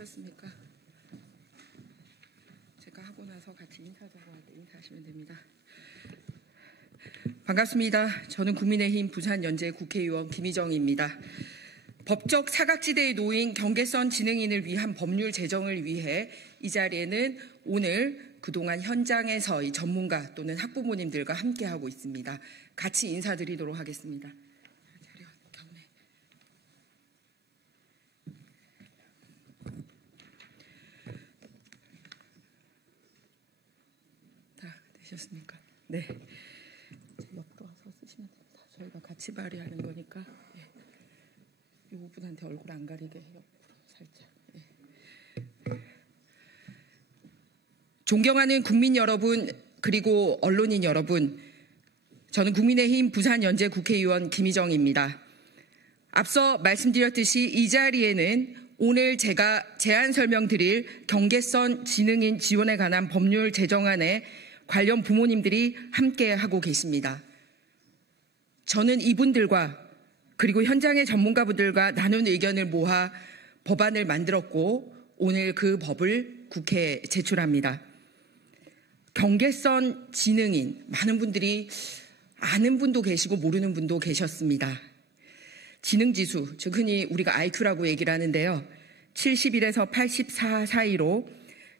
되셨습니까? 제가 하고 나서 같이 인사하자고 할 때 인사하시면 됩니다. 반갑습니다. 저는 국민의힘 부산 연제 국회의원 김희정입니다. 법적 사각지대에 놓인 경계선 지능인을 위한 법률 제정을 위해 이 자리에는 오늘 그동안 현장에서 전문가 또는 학부모님들과 함께하고 있습니다. 같이 인사드리도록 하겠습니다. 다 되셨습니까? 네. 옆으로 와서 쓰시면 됩니다. 저희가 같이 발의하는 거니까 이 분한테 얼굴 안 가리게 옆으로 살짝. 존경하는 국민 여러분 그리고 언론인 여러분, 저는 국민의힘 부산 연제 국회의원 김희정입니다. 앞서 말씀드렸듯이 이 자리에는 오늘 제가 제안 설명드릴 경계선 지능인 지원에 관한 법률 제정안에 관련 부모님들이 함께하고 계십니다. 저는 이분들과 그리고 현장의 전문가분들과 나눈 의견을 모아 법안을 만들었고 오늘 그 법을 국회에 제출합니다. 경계선 지능인, 많은 분들이 아는 분도 계시고 모르는 분도 계셨습니다. 지능지수, 즉 흔히 우리가 IQ라고 얘기를 하는데요. 71에서 84 사이로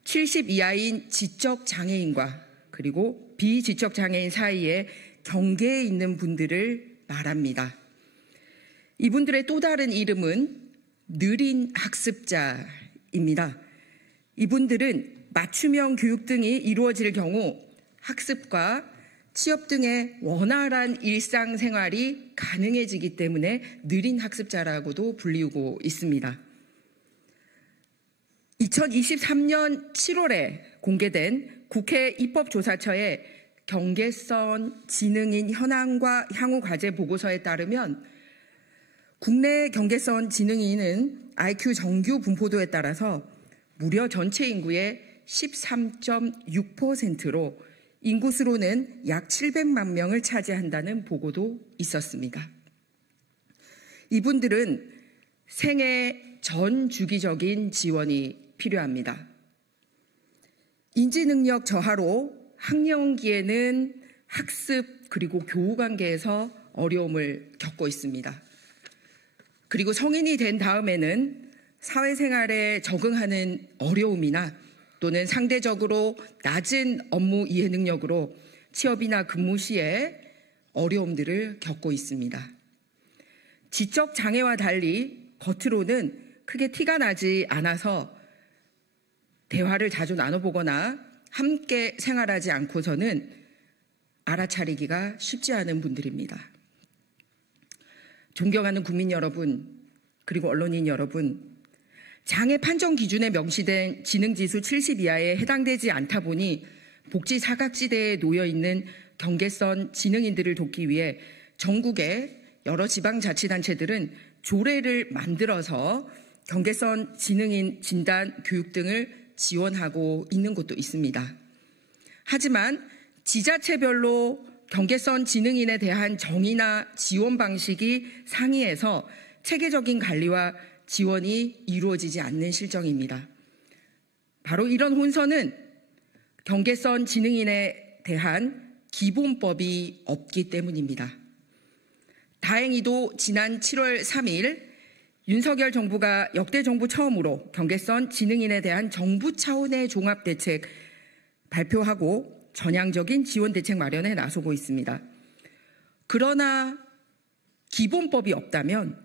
70 이하인 지적장애인과 그리고 비지적장애인 사이에 경계에 있는 분들을 말합니다. 이분들의 또 다른 이름은 느린 학습자입니다. 이분들은 맞춤형 교육 등이 이루어질 경우 학습과 취업 등의 원활한 일상생활이 가능해지기 때문에 느린 학습자라고도 불리우고 있습니다. 2023년 7월에 공개된 국회 입법조사처의 경계선 지능인 현황과 향후 과제 보고서에 따르면 국내 경계선 지능인은 IQ 정규 분포도에 따라서 무려 전체 인구의 13.6%로 인구수로는 약 700만 명을 차지한다는 보고도 있었습니다. 이분들은 생애 전 주기적인 지원이 필요합니다. 인지능력 저하로 학령기에는 학습 그리고 교우 관계에서 어려움을 겪고 있습니다. 그리고 성인이 된 다음에는 사회생활에 적응하는 어려움이나 또는 상대적으로 낮은 업무 이해 능력으로 취업이나 근무 시에 어려움들을 겪고 있습니다. 지적 장애와 달리 겉으로는 크게 티가 나지 않아서 대화를 자주 나눠보거나 함께 생활하지 않고서는 알아차리기가 쉽지 않은 분들입니다. 존경하는 국민 여러분, 그리고 언론인 여러분, 장애 판정 기준에 명시된 지능지수 70 이하에 해당되지 않다 보니 복지 사각지대에 놓여 있는 경계선 지능인들을 돕기 위해 전국의 여러 지방자치단체들은 조례를 만들어서 경계선 지능인 진단 교육 등을 지원하고 있는 곳도 있습니다. 하지만 지자체별로 경계선 지능인에 대한 정의나 지원 방식이 상이해서 체계적인 관리와 지원이 이루어지지 않는 실정입니다. 바로 이런 혼선은 경계선 지능인에 대한 기본법이 없기 때문입니다. 다행히도 지난 7월 3일 윤석열 정부가 역대 정부 처음으로 경계선 지능인에 대한 정부 차원의 종합대책 발표하고 전향적인 지원 대책 마련에 나서고 있습니다. 그러나 기본법이 없다면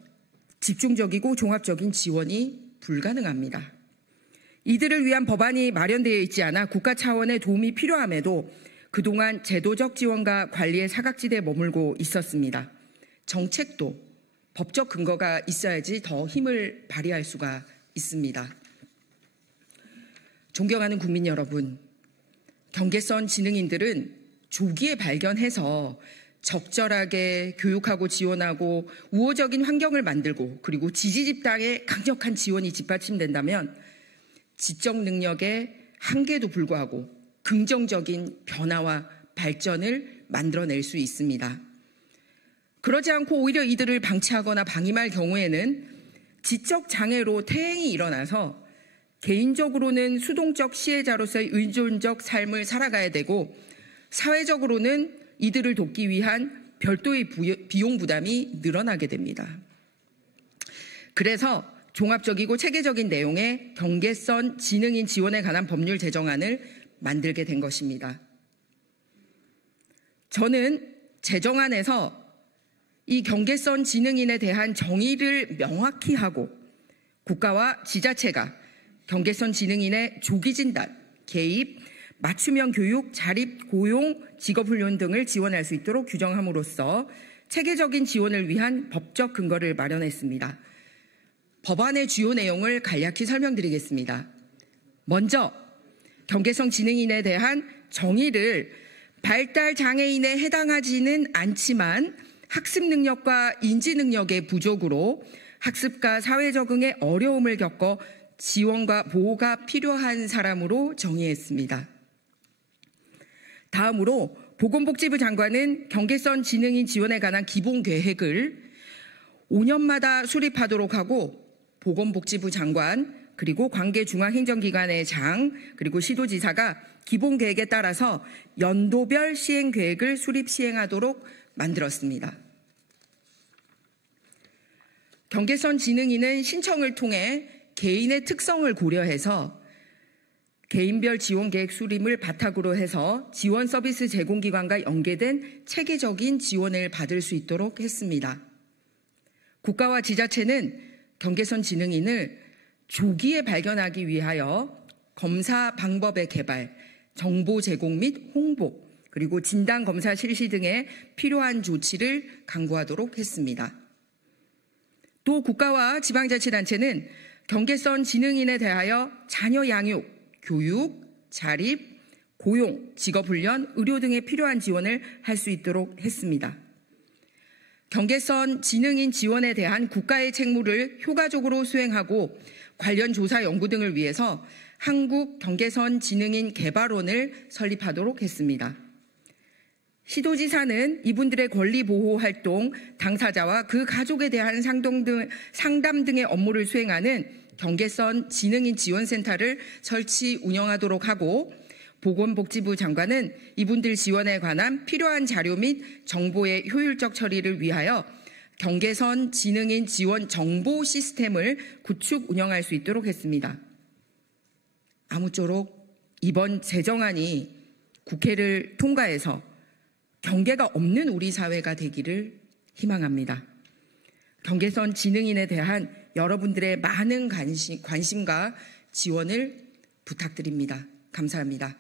집중적이고 종합적인 지원이 불가능합니다. 이들을 위한 법안이 마련되어 있지 않아 국가 차원의 도움이 필요함에도 그동안 제도적 지원과 관리의 사각지대에 머물고 있었습니다. 정책도 법적 근거가 있어야지 더 힘을 발휘할 수가 있습니다. 존경하는 국민 여러분, 경계선 지능인들은 조기에 발견해서 적절하게 교육하고 지원하고 우호적인 환경을 만들고 그리고 지지 집단의 강력한 지원이 뒷받침된다면 지적 능력의 한계도 불구하고 긍정적인 변화와 발전을 만들어낼 수 있습니다. 그러지 않고 오히려 이들을 방치하거나 방임할 경우에는 지적 장애로 퇴행이 일어나서 개인적으로는 수동적 시혜자로서의 의존적 삶을 살아가야 되고 사회적으로는 이들을 돕기 위한 별도의 비용 부담이 늘어나게 됩니다. 그래서 종합적이고 체계적인 내용의 경계선 지능인 지원에 관한 법률 제정안을 만들게 된 것입니다. 저는 제정안에서 이 경계선 지능인에 대한 정의를 명확히 하고 국가와 지자체가 경계선 지능인의 조기 진단, 개입, 맞춤형 교육, 자립, 고용, 직업훈련 등을 지원할 수 있도록 규정함으로써 체계적인 지원을 위한 법적 근거를 마련했습니다. 법안의 주요 내용을 간략히 설명드리겠습니다. 먼저 경계선 지능인에 대한 정의를 발달 장애인에 해당하지는 않지만 학습 능력과 인지 능력의 부족으로 학습과 사회 적응에 어려움을 겪어 지원과 보호가 필요한 사람으로 정의했습니다. 다음으로 보건복지부 장관은 경계선 지능인 지원에 관한 기본 계획을 5년마다 수립하도록 하고 보건복지부 장관 그리고 관계 중앙행정기관의 장 그리고 시도지사가 기본 계획에 따라서 연도별 시행 계획을 수립 시행하도록 만들었습니다. 경계선 지능인은 신청을 통해 개인의 특성을 고려해서 개인별 지원 계획 수립을 바탕으로 해서 지원 서비스 제공기관과 연계된 체계적인 지원을 받을 수 있도록 했습니다. 국가와 지자체는 경계선 지능인을 조기에 발견하기 위하여 검사 방법의 개발, 정보 제공 및 홍보, 그리고 진단 검사 실시 등의 필요한 조치를 강구하도록 했습니다. 또 국가와 지방자치단체는 경계선 지능인에 대하여 자녀 양육, 교육, 자립, 고용, 직업훈련, 의료 등의 필요한 지원을 할 수 있도록 했습니다. 경계선 지능인 지원에 대한 국가의 책무를 효과적으로 수행하고 관련 조사 연구 등을 위해서 한국 경계선 지능인 개발원을 설립하도록 했습니다. 시도지사는 이분들의 권리 보호 활동, 당사자와 그 가족에 대한 상담 등의 업무를 수행하는 경계선 지능인 지원센터를 설치 운영하도록 하고 보건복지부 장관은 이분들 지원에 관한 필요한 자료 및 정보의 효율적 처리를 위하여 경계선 지능인 지원 정보 시스템을 구축 운영할 수 있도록 했습니다. 아무쪼록 이번 제정안이 국회를 통과해서 경계가 없는 우리 사회가 되기를 희망합니다. 경계선 지능인에 대한 여러분들의 많은 관심과 지원을 부탁드립니다. 감사합니다.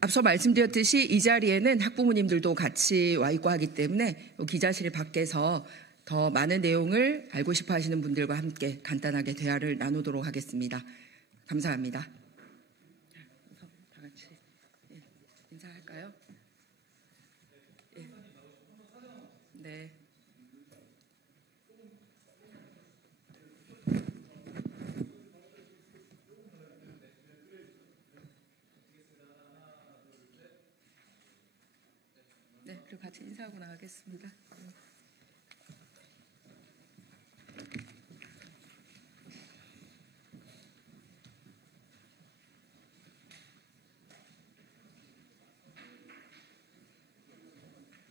앞서 말씀드렸듯이 이 자리에는 학부모님들도 같이 와 있고 하기 때문에 기자실 밖에서 더 많은 내용을 알고 싶어 하시는 분들과 함께 간단하게 대화를 나누도록 하겠습니다. 감사합니다. 다 같이 인사할까요? 네. 네, 그리고 같이 인사하고 나가겠습니다.